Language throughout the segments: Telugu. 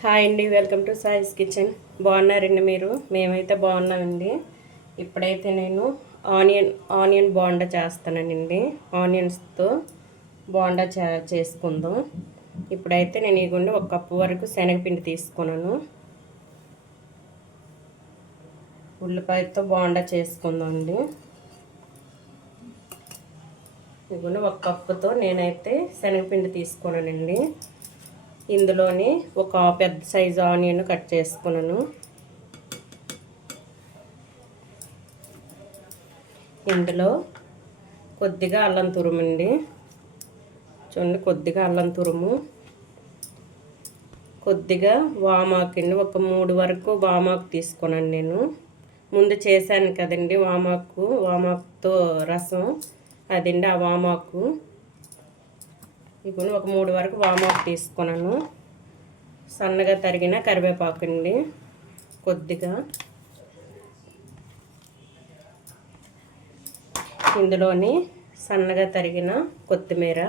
హాయ్ అండి వెల్కమ్ టు సాయిస్ కిచెన్. బాగున్నారండి మీరు? మేమైతే బాగున్నామండి. ఇప్పుడైతే నేను ఆనియన్ ఆనియన్ బోండా చేస్తానండి. ఆనియన్స్తో బోండా చే చేసుకుందాం. ఇప్పుడైతే నేను ఇగుండి ఒక కప్పు వరకు శనగపిండి తీసుకున్నాను. ఉల్లిపాయతో బోండా చేసుకుందాం అండి ఇదిగోండి ఒక కప్పుతో నేనైతే శనగపిండి తీసుకున్నానండి. ఇందులోని ఒక పెద్ద సైజు ఆనియన్ కట్ చేసుకున్నాను. ఇందులో కొద్దిగా అల్లం తురుమండి చూడండి కొద్దిగా అల్లం తురుము. కొద్దిగా వామాకండి ఒక మూడు వరకు వామాకు తీసుకున్నాను నేను. ముందు చేశాను కదండి వామాకు వామాకుతో రసం. అదండి ఆ వామాకు. ఇప్పుడు ఒక మూడు వరకు వామాకు తీసుకున్నాను. సన్నగా తరిగిన కరివేపాకు అండి కొద్దిగా. ఇందులోని సన్నగా తరిగిన కొత్తిమీర.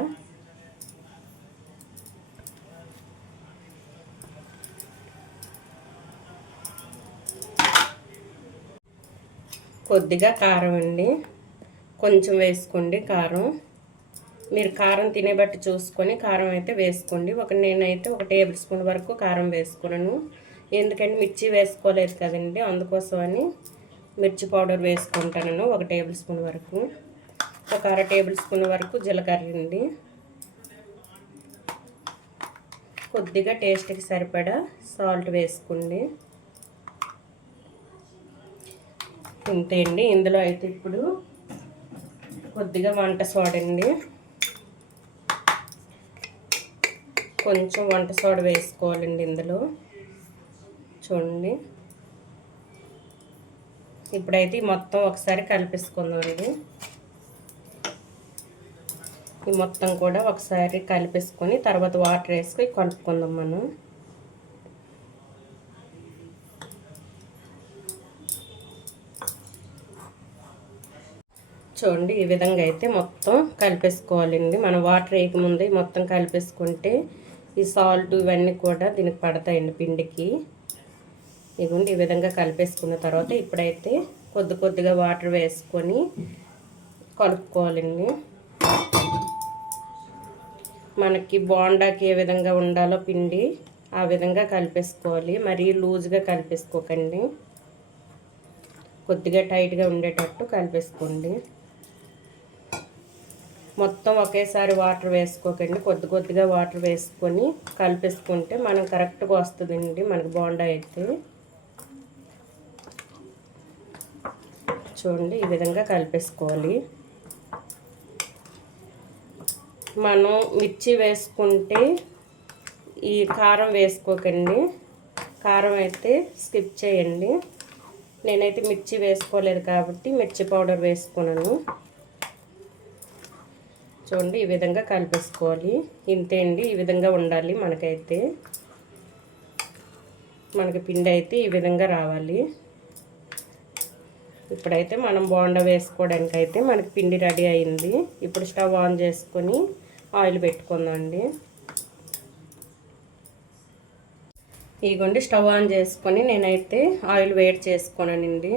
కొద్దిగా కారం అండి. కొంచెం వేసుకోండి కారం. మీరు కారం తినే బట్టి చూసుకొని కారం అయితే వేసుకోండి. ఒక నేనైతే ఒక టేబుల్ స్పూన్ వరకు కారం వేసుకున్నాను. ఎందుకంటే మిర్చి వేసుకోలేదు కదండి అందుకోసమని మిర్చి పౌడర్ వేసుకుంటాను ఒక టేబుల్ స్పూన్ వరకు. ఒక అర టేబుల్ స్పూన్ వరకు జీలకర్ర అండి. కొద్దిగా టేస్ట్కి సరిపడా సాల్ట్ వేసుకోండి. ఇంతే అండి. ఇందులో అయితే ఇప్పుడు కొద్దిగా వంట సోడండి. కొంచెం వంట సోడ వేసుకోవాలండి ఇందులో. చూడండి. ఇప్పుడైతే మొత్తం ఒకసారి కలిపేసుకుందామండి ఈ మొత్తం కూడా ఒకసారి కలిపేసుకొని తర్వాత వాటర్ వేసుకొని కలుపుకుందాం మనం. చూడండి ఈ విధంగా అయితే మొత్తం కలిపేసుకోవాలండి. మనం వాటర్ వేయకముందే మొత్తం కలిపేసుకుంటే ఈ సాల్ట్ ఇవన్నీ కూడా దీనికి పడతాయండి పిండికి. ఇవ్వండి ఈ విధంగా కలిపేసుకున్న తర్వాత ఇప్పుడైతే కొద్ది కొద్దిగా వాటర్ వేసుకొని కలుపుకోవాలండి. మనకి బోండాకి ఏ విధంగా ఉండాలో పిండి ఆ విధంగా కలిపేసుకోవాలి. మరీ లూజ్గా కలిపేసుకోకండి. కొద్దిగా టైట్గా ఉండేటట్టు కలిపేసుకోండి. మొత్తం ఒకేసారి వాటర్ వేసుకోకండి. కొద్ది కొద్దిగా వాటర్ వేసుకొని కలిపేసుకుంటే మనం కరెక్ట్గా వస్తుందండి మనకి బోండా అయితే. చూడండి ఈ విధంగా కలిపేసుకోవాలి. మనం మిర్చి వేసుకుంటే ఈ కారం వేసుకోకండి. కారం అయితే స్కిప్ చేయండి. నేనైతే మిర్చి వేసుకోలేదు కాబట్టి మిర్చి పౌడర్ వేసుకున్నాను. చూడండి ఈ విధంగా కలిపేసుకోవాలి. ఇంతే అండి ఈ విధంగా ఉండాలి మనకైతే. మనకి పిండి అయితే ఈ విధంగా రావాలి. ఇప్పుడైతే మనం బోండా వేసుకోవడానికి అయితే మనకి పిండి రెడీ అయింది. ఇప్పుడు స్టవ్ ఆన్ చేసుకొని ఆయిల్ పెట్టుకుందామండి. ఇగోండి స్టవ్ ఆన్ చేసుకొని నేనైతే ఆయిల్ వేడి చేసుకున్నానండి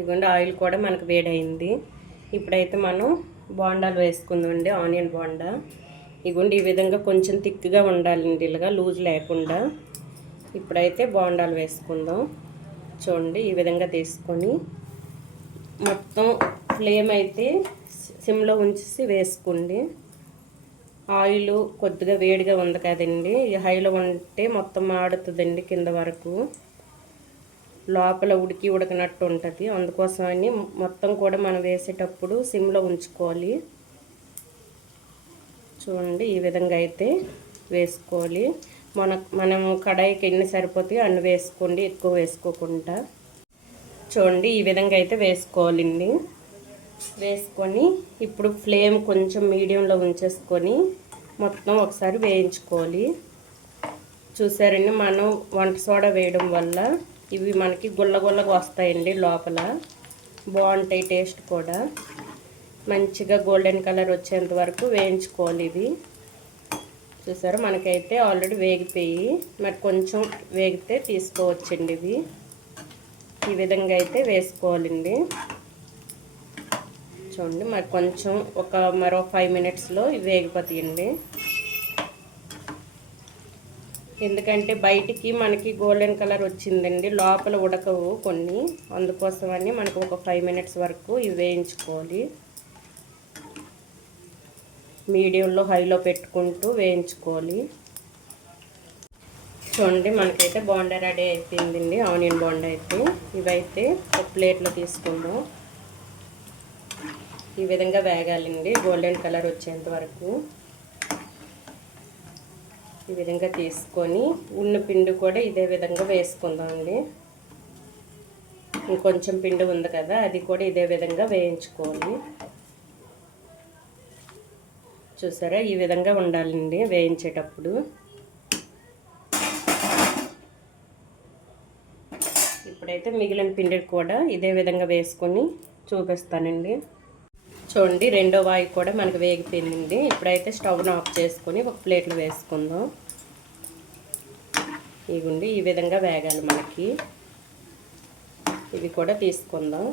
ఇగోండి ఆయిల్ కూడా మనకు వేడైంది ఇప్పుడైతే మనం బోండాలు వేసుకుందామండి ఆనియన్ బోండా. ఇగుండి ఈ విధంగా కొంచెం థిక్గా ఉండాలండి ఇలాగా లూజ్ లేకుండా. ఇప్పుడైతే బోండాలు వేసుకుందాం. చూడండి ఈ విధంగా తీసుకొని మొత్తం ఫ్లేమ్ అయితే సిమ్లో ఉంచేసి వేసుకోండి. ఆయిల్ కొద్దిగా వేడిగా ఉంది కదండి హైలో ఉంటే మొత్తం మాడుతుందండి కింద వరకు. లోపల ఉడికి ఉడకనట్టు ఉంటుంది. అందుకోసమని మొత్తం కూడా మనం వేసేటప్పుడు సిమ్లో ఉంచుకోవాలి. చూడండి ఈ విధంగా అయితే వేసుకోవాలి. మన మనం కడాయికి ఎన్ని సరిపోతాయో అన్ని వేసుకోండి ఎక్కువ వేసుకోకుండా. చూడండి ఈ విధంగా అయితే వేసుకోవాలండి. వేసుకొని ఇప్పుడు ఫ్లేమ్ కొంచెం మీడియంలో ఉంచేసుకొని మొత్తం ఒకసారి వేయించుకోవాలి. చూసారండి మనం వంట సోడా వేయడం వల్ల ఇవి మనకి గుల్ల గుల్లగా వస్తాయండి లోపల. బాగుంటాయి టేస్ట్ కూడా. మంచిగా గోల్డెన్ కలర్ వచ్చేంత వరకు వేయించుకోవాలి ఇవి. చూసారా? మనకైతే ఆల్రెడీ వేగిపోయి మరి కొంచెం వేగితే తీసుకోవచ్చండి ఇవి. ఈ విధంగా అయితే వేసుకోవాలండి. చూడండి మరి కొంచెం ఒక మరో ఫైవ్ మినిట్స్లో ఇవి వేగిపోతాయండి. ఎందుకంటే బయటికి మనకి గోల్డెన్ కలర్ వచ్చిందండి లోపల ఉడకవు కొన్ని. అందుకోసమని మనకు ఒక ఫైవ్ మినిట్స్ వరకు ఇవి వేయించుకోవాలి. మీడియంలో హైలో పెట్టుకుంటూ వేయించుకోవాలి. చూడండి మనకైతే బోండా రెడీ అయిపోయిందండి ఆనియన్ బోండా అయితే. ఇవైతే ఒక ప్లేట్లో తీసుకుందాం. ఈ విధంగా వేగాలండి గోల్డెన్ కలర్ వచ్చేంత వరకు. ఈ విధంగా తీసుకొని ఉన్న పిండి కూడా ఇదే విధంగా వేసుకుందామండి. ఇంకొంచెం పిండి ఉంది కదా అది కూడా ఇదే విధంగా వేయించుకోవాలి. చూసారా? ఈ విధంగా ఉండాలండి వేయించేటప్పుడు. ఇప్పుడైతే మిగిలిన పిండి కూడా ఇదే విధంగా వేసుకొని చూపిస్తానండి. చూడండి రెండో వాయి కూడా మనకు వేగిపోయింది. ఇప్పుడైతే స్టవ్ను ఆఫ్ చేసుకొని ఒక ప్లేట్లో వేసుకుందాం. ఇవ్వండి ఈ విధంగా వేగాలి మనకి. ఇవి కూడా తీసుకుందాం.